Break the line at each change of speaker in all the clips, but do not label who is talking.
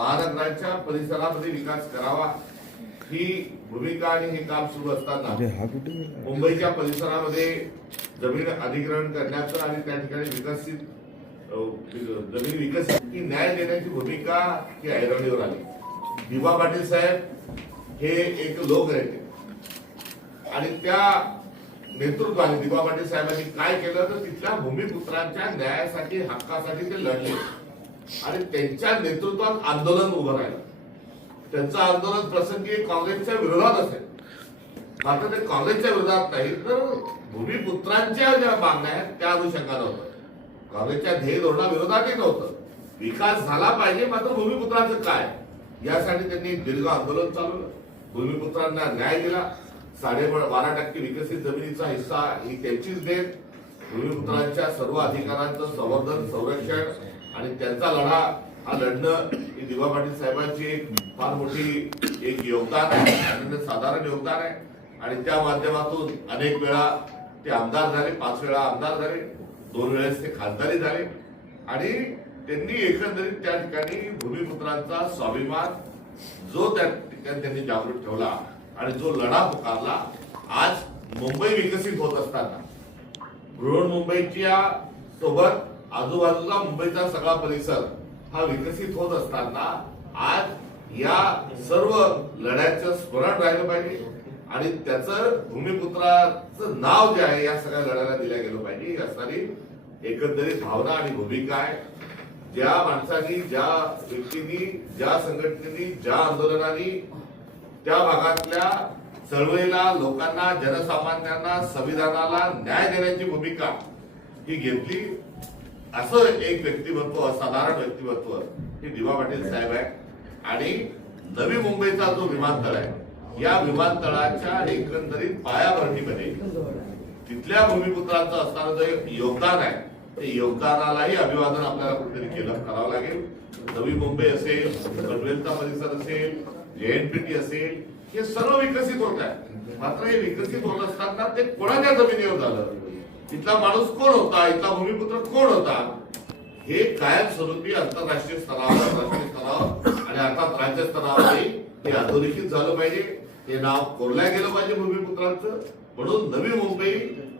महानगरांच्या परिसरामध्ये विकास करावा ही भूमिका आणि हे काम सुरू असताना मुंबईच्या परिसरामध्ये जमीन अधिग्रहण करण्याचं आणि त्या ठिकाणी विकसित जमीन विकसित ही न्याय देण्याची भूमिका ही ऐरणीवर आली. दिवा पाटील साहेब हे एक लोकनेते आणि त्या नेतृत्वाने दिवा पाटील साहेबांनी काय केलं? तर तिथल्या भूमिपुत्रांच्या न्यायासाठी हक्कासाठी ते लढले. आणि त्यांच्या नेतृत्वात आंदोलन उभं राहिलं. त्यांचं आंदोलन प्रसंगी काँग्रेसच्या विरोधात असेल. मात्र ते काँग्रेसच्या विरोधात नाही तर भूमिपुत्रांच्या ज्या मागण्या आहेत त्या अनुषंगानं होतं काँग्रेसच्या ध्येय धोरणाविरोधातही नव्हतं. विकास झाला पाहिजे मात्र भूमिपुत्रांचं काय? यासाठी त्यांनी दीर्घ आंदोलन चालवलं. भूमिपुत्रांना न्याय दिला. साडे बारा टक्के विकसित जमिनीचा हिस्सा ही त्यांचीच देत भूमिपुत्रांच्या सर्व अधिकारांचं संवर्धन संरक्षण आणि त्यांचा लढा हा लढणं ही दिवा पाटील साहेबांची एक फार मोठी एक योगदान आहे. अनन्यसाधारण योगदान आहे. आणि त्या माध्यमातून अनेक वेळा ते आमदार झाले पाच वेळा आमदार झाले दोन वेळेस ते खासदारी झाले. आणि त्यांनी एकंदरीत त्या ठिकाणी भूमिपुत्रांचा स्वाभिमान जो त्या ठिकाणी त्यांनी जागृत ठेवला आणि जो लढा पुकारला आज मुंबई विकसित होत असताना. बृहन्मुंबईच्या सोबत आजूबाजूचा मुंबईचा सगळा परिसर हा विकसित होत असताना आज या सर्व लढ्याचं स्मरण राहिलं पाहिजे आणि त्याचं भूमिपुत्राचं नाव जे आहे या सगळ्या लढ्याला दिल्या गेलं पाहिजे. असणारी एकंदरीत भावना आणि भूमिका आहे. ज्या माणसांनी ज्या व्यक्तींनी ज्या संघटनेनी ज्या आंदोलनांनी त्या भागातल्या चळवळीला लोकांना जनसामान्यांना संविधानाला न्याय देण्याची भूमिका ही घेतली. असं एक व्यक्तिमत्व साधारण व्यक्तिमत्व हे दिवा पाटील साहेब आहे आणि नवी मुंबईचा जो विमानतळ आहे या विमानतळाच्या एकंदरीत पायाभरणीमध्ये तिथल्या भूमिपुत्रांचं असणारं जे योगदान आहे ते योगदानालाही अभिवादन आपल्याला कुठेतरी केलं करावं लागेल. नवी मुंबई असेल पनवेलचा परिसर असेल जेएनपीटी असेल हे सर्व विकसित होत आहे. मात्र हे विकसित होत असताना ते कोणाच्या जमिनीवर झालं? इथला माणूस कोण होता? इथला भूमिपुत्र कोण होता? हे कायमस्वरूपी आंतरराष्ट्रीय स्तरावर राष्ट्रीय स्तरावर आणि अर्थात राज्य स्तरावरही हे अधोरेखित झालं पाहिजे. हे नाव कोरल्या गेलं पाहिजे भूमिपुत्रांचं. म्हणून नवी मुंबई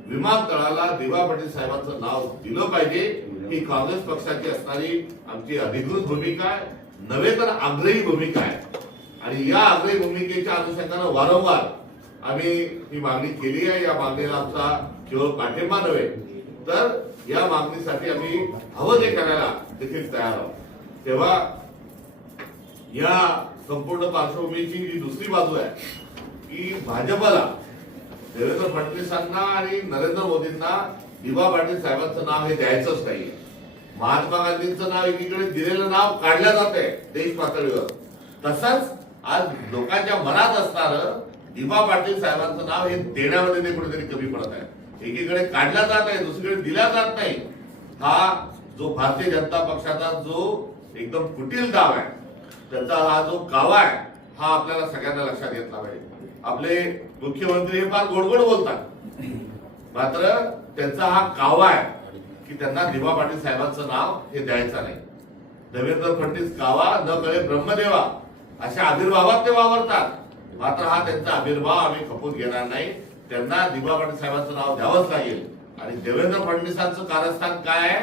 विमानतळाला दिवा पाटील साहेबांचं नाव दिलं पाहिजे. ही काँग्रेस पक्षाची असणारी आमची अधिकृत भूमिका आहे. नव्हे तर आग्रही भूमिका आहे. आणि या आग्रही भूमिकेच्या अनुषंगानं वारंवार आम्ही ही मागणी केली आहे या मागणीला आमचा केवळ पाठिंबा नव्हे तर या मागणीसाठी आम्ही हवं ते करायला देखील तयार आहोत. तेव्हा या संपूर्ण पार्श्वभूमीची ही दुसरी बाजू आहे की भाजपला देवेंद्र फडणवीसांना आणि नरेंद्र मोदींना दिवा पाटील साहेबांचं नाव हे द्यायचंच नाही महात्मा गांधींचं नाव एकीकडे दिलेलं नाव काढलं जात आहे देश पातळीवर. तसंच आज लोकांच्या मनात असणारं दिवा पाटील साहेबांचं नाव हे देण्यामध्ये ते कुठेतरी कमी पडत आहे. एकीकडे काढला जात आहे दुसरीकडे दिला जात नाही. हा जो भारतीय जनता पक्षाचा जो एकदम कुटील डाव आहे त्याचा हा जो कावा आहे हा आपल्याला सगळ्यांना लक्षात घेतला पाहिजे. आपले मुख्यमंत्री हे फार गोड गोड बोलतात. मात्र त्यांचा हा कावा आहे की त्यांना दिवा पाटील साहेबांचं नाव हे द्यायचं नाही. देवेंद्र फडणवीस कावा न कळे ब्रह्मदेवा अशा आविर्भावात ते वावरतात. मात्र हा त्यांचा आविर्भाव आम्ही खपून घेणार नाही. त्यांना दिवा पाटील साहेबांचं नाव द्यावंच लागेल. आणि देवेंद्र फडणवीसांचं कारस्थान काय आहे?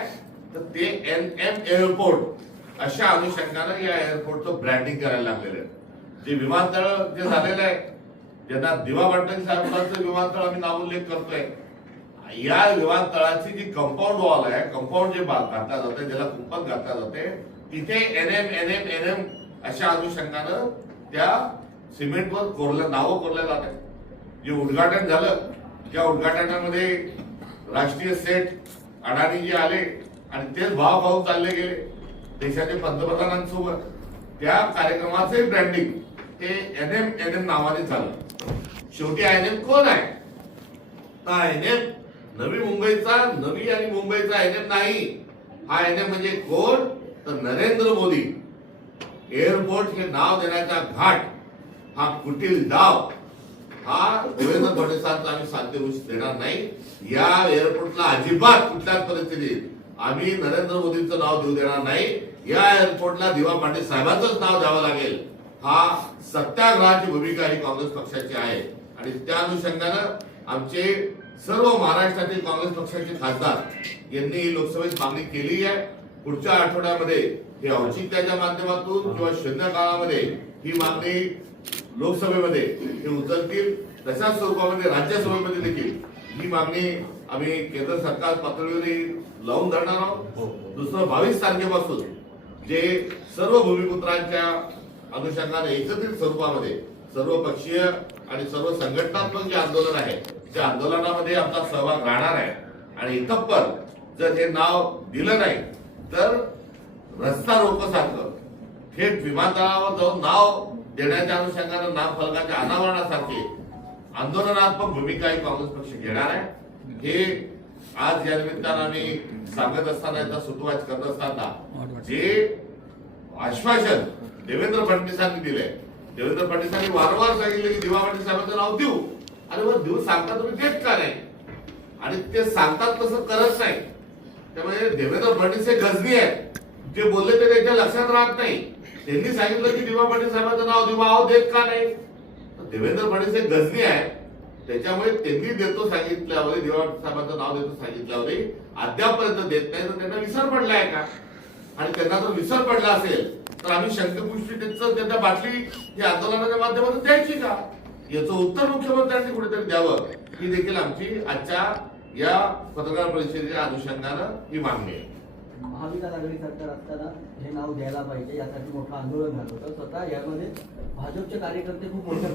तर ते एन एम एअरपोर्ट. अशा अनुषंगानं या एअरपोर्टचं ब्रँडिंग करायला लागलेलं आहे. जे विमानतळ जे झालेलं आहे ज्यांना दिवा पाटील साहेबांचं विमानतळ आम्ही नामोल्लेख करतोय या विमानतळाची जी कंपाऊंड वॉल आहे कंपाऊंड जे घातला जाते ज्याला कुंपण घातला जाते तिथे N M N M N M अशा अनुषंगानं त्या सिमेंटवर कोरल्या नावं कोरल्या जात आहेत. जे उद्घाटन झालं त्या उद्घाटनामध्ये राष्ट्रीय सेट अडाणी जे आले आणि तेच भाव खाऊन चालले गेले. देशाच्या पंतप्रधानांसोबत. त्या कार्यक्रमाचे ब्रँडिंग ते एन एम एन एम नावाने झालं. शेवटी आय एन एम कोण आहे? हा एन एम नवी मुंबईचा नवी आणि मुंबईचा एन एम नाही. हा एन एम म्हणजे कोण? तर नरेंद्र मोदी. एअरपोर्ट हे नाव देण्याचा घाट. हा कुटील डाव हा देवेंद्र फडणवीसांचा आम्ही साध्य देणार नाही. या एअरपोर्टला अजिबात कुठल्याच परिस्थितीत आम्ही नरेंद्र मोदींचं नाव देऊ देणार नाही. या एअरपोर्टला दिवा पाटील साहेबांचंच नाव द्यावं लागेल. हा सत्याग्रहाची भूमिका ही काँग्रेस पक्षाची आहे. आणि त्या अनुषंगानं आमचे सर्व महाराष्ट्रातील काँग्रेस पक्षाचे खासदार यांनी ही लोकसभेत मागणी केली आहे. पुढच्या आठवड्यामध्ये हे औचित्याच्या माध्यमातून किंवा शून्य काळामध्ये ही मागणी लोकसभेमध्ये हे उचलतील तशाच स्वरूपामध्ये राज्यसभेमध्ये देखील. ही मागणी आम्ही केंद्र सरकार पातळीवर लावून धरणार आहोत. दुसरं बावीस तारखेपासून जे सर्व भूमिपुत्रांच्या अनुषंगाने एकत्रित स्वरूपामध्ये सर्व पक्षीय आणि सर्व संघटनात्मक जे आंदोलन आहे त्या आंदोलनामध्ये आमचा सहभाग राहणार आहे. आणि इतप्पर जर हे नाव दिलं नाही तर रस्ता रोकोसारखं थेट विमानतळावर जाऊन नाव देण्याच्या अनुषंगानं नाम फलकाच्या अनावरणासारखे आंदोलनात्मक भूमिका ही काँग्रेस पक्ष घेणार आहे. हे आज या निमित्तानं आम्ही सांगत असताना याचा सुतवाच करत असताना जे आश्वासन देवेंद्र फडणवीसांनी दिले देवेंद्र फडणवीसांनी वारंवार सांगितले की दिवा पाटील साहेबांचं नाव देऊ. आणि मग देऊ सांगता तुम्ही देत का नाही? आणि ते सांगतात तसं करत नाही. त्यामुळे देवेंद्र फडणवीस हे गजनी आहेत. जे बोलले ते त्यांच्या लक्षात राहत नाही. त्यांनी सांगितलं की दिवा पाटील साहेबांचं नाव दिवा आहो देत का नाही? देवेंद्र फडणवीस हे गजनी आहे. त्याच्यामुळे त्यांनी देतो सांगितल्यावर दिवा साहेबांचं नाव देतो सांगितल्यावर अद्यापर्यंत देत नाही. तर त्यांना विसर पडलाय का? आणि त्यांना जर विसर पडला असेल तर आम्ही शंखपुष्टी त्यांचं त्यांना बाटली ही आंदोलनाच्या माध्यमातून द्यायची का? याचं उत्तर मुख्यमंत्र्यांनी कुठेतरी द्यावं. ही देखील आमची आजच्या या पत्रकार परिषदेच्या अनुषंगानं ही मागणी आहे.
महाविकास आघाडी सरकार असताना हे नाव द्यायला पाहिजे यासाठी मोठं आंदोलन झालं होतं. स्वतः यामध्ये भाजपचे कार्यकर्ते खूप मोठ्या